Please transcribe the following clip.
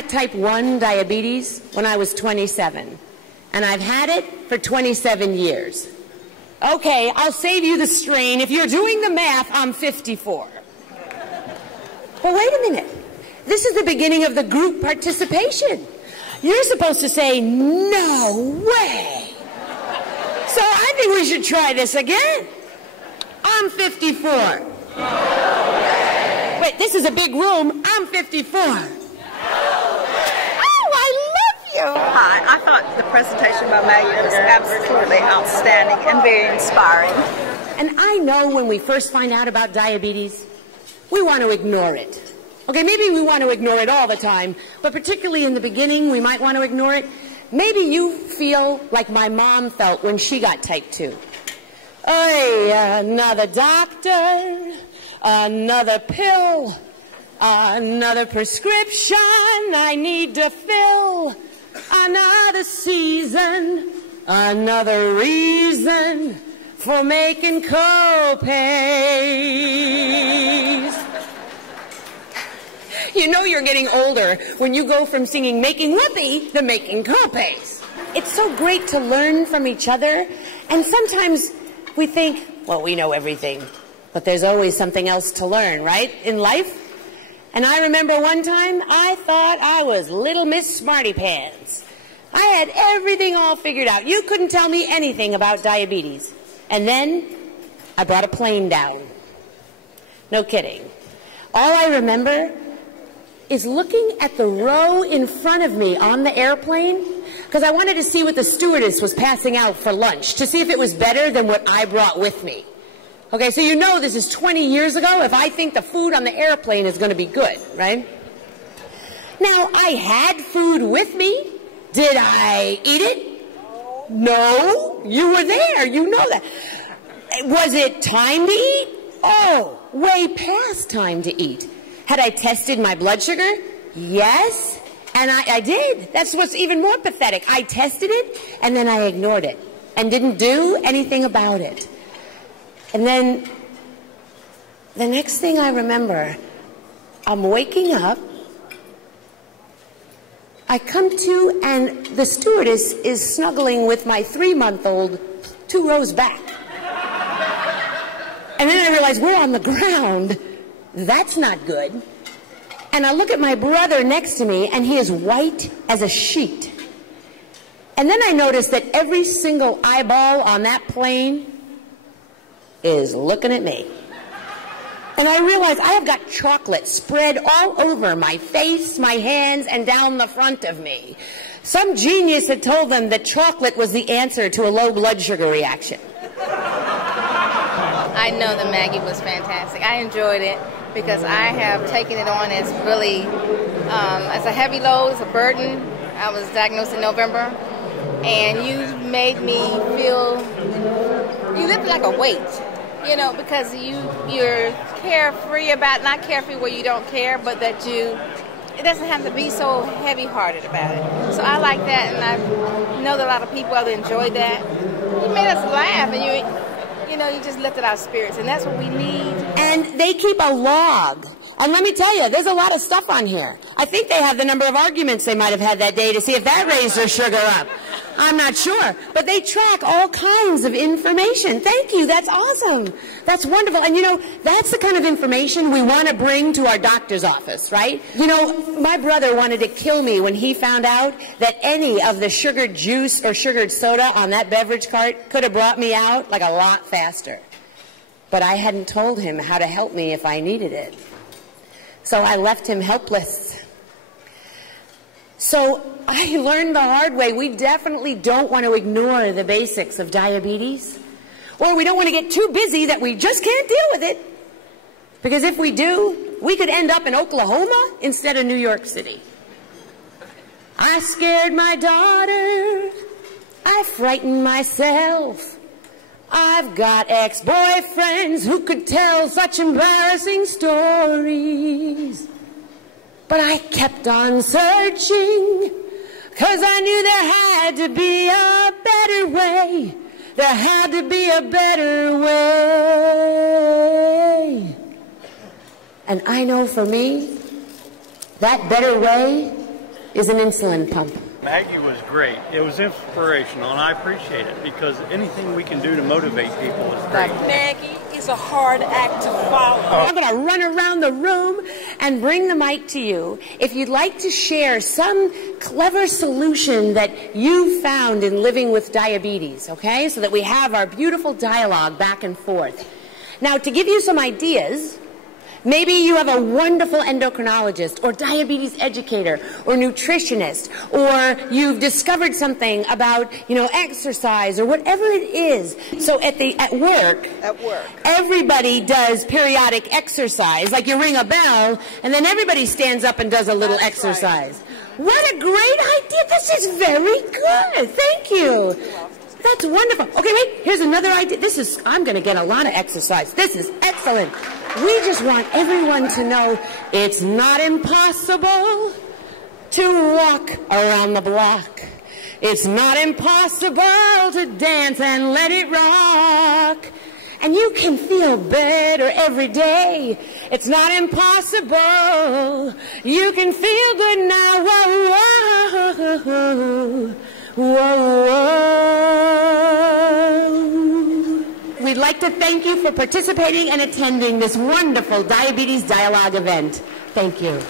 got type 1 diabetes when I was 27, and I've had it for 27 years. Okay, I'll save you the strain. If you're doing the math, I'm 54. But wait a minute. This is the beginning of the group participation. You're supposed to say, no way. So I think we should try this again. I'm 54. No way. Wait, this is a big room. I'm 54. No way. Oh, I love you. Hi, I thought the presentation by Maggie was absolutely outstanding and very inspiring. And I know when we first find out about diabetes, we want to ignore it. Okay, maybe we want to ignore it all the time, but particularly in the beginning, we might want to ignore it. Maybe you feel like my mom felt when she got type 2. Oy, another doctor, another pill, another prescription I need to fill, another season, another reason for making co-pays. You know you're getting older when you go from singing Making Whoopee to making co-pays. It's so great to learn from each other, and sometimes we think, well, we know everything, but there's always something else to learn, right, in life? And I remember one time I thought I was Little Miss Smarty Pants. I had everything all figured out. You couldn't tell me anything about diabetes. And then I brought a plane down. No kidding. All I remember is looking at the row in front of me on the airplane, because I wanted to see what the stewardess was passing out for lunch, to see if it was better than what I brought with me. Okay, so you know this is 20 years ago if I think the food on the airplane is going to be good, right? Now, I had food with me. Did I eat it? No. You were there. You know that. Was it time to eat? Oh, way past time to eat. Had I tested my blood sugar? Yes, and I did. That's what's even more pathetic. I tested it, and then I ignored it and didn't do anything about it. And then the next thing I remember, I'm waking up. I come to, and the stewardess is snuggling with my 3-month-old 2 rows back. And then I realize we're on the ground. That's not good. And I look at my brother next to me, and he is white as a sheet. And then I notice that every single eyeball on that plane is looking at me. And I realize I have got chocolate spread all over my face, my hands, and down the front of me. Some genius had told them that chocolate was the answer to a low blood sugar reaction. I know that Maggie was fantastic. I enjoyed it because I have taken it on as really, as a heavy load, as a burden. I was diagnosed in November, and you made me feel, you lifted like a weight, you know, because you're carefree about, not carefree where you don't care, but that it doesn't have to be so heavy-hearted about it. So I like that, and I know that a lot of people have enjoyed that. You made us laugh, and you know, you just lifted our spirits, and that's what we need. And they keep a log. And let me tell you, there's a lot of stuff on here. I think they have the number of arguments they might have had that day to see if that raised their sugar up. I'm not sure. But they track all kinds of information. Thank you. That's awesome. That's wonderful. And, you know, that's the kind of information we want to bring to our doctor's office, right? You know, my brother wanted to kill me when he found out that any of the sugared juice or sugared soda on that beverage cart could have brought me out like a lot faster. But I hadn't told him how to help me if I needed it. So I left him helpless. So I learned the hard way. We definitely don't want to ignore the basics of diabetes. Or we don't want to get too busy that we just can't deal with it. Because if we do, we could end up in Oklahoma instead of New York City. I scared my daughter. I frightened myself. I've got ex-boyfriends who could tell such embarrassing stories. But I kept on searching, 'cause I knew there had to be a better way. There had to be a better way. And I know for me, that better way is an insulin pump. Maggie was great. It was inspirational, and I appreciate it because anything we can do to motivate people is great. Maggie is a hard act to follow. I'm going to run around the room and bring the mic to you. If you'd like to share some clever solution that you found in living with diabetes, okay, so that we have our beautiful dialogue back and forth. Now, to give you some ideas, maybe you have a wonderful endocrinologist or diabetes educator or nutritionist, or you've discovered something about, exercise or whatever it is. So at work, everybody does periodic exercise, like you ring a bell and then everybody stands up and does a little exercise. Right. What a great idea. This is very good. Thank you. That's wonderful. Okay, wait, here's another idea. I'm going to get a lot of exercise. This is excellent. We just want everyone to know it's not impossible to walk around the block. It's not impossible to dance and let it rock. And you can feel better every day. It's not impossible. You can feel good now. Whoa, whoa, whoa, whoa. We'd like to thank you for participating and attending this wonderful Diabetes Dialogue event. Thank you.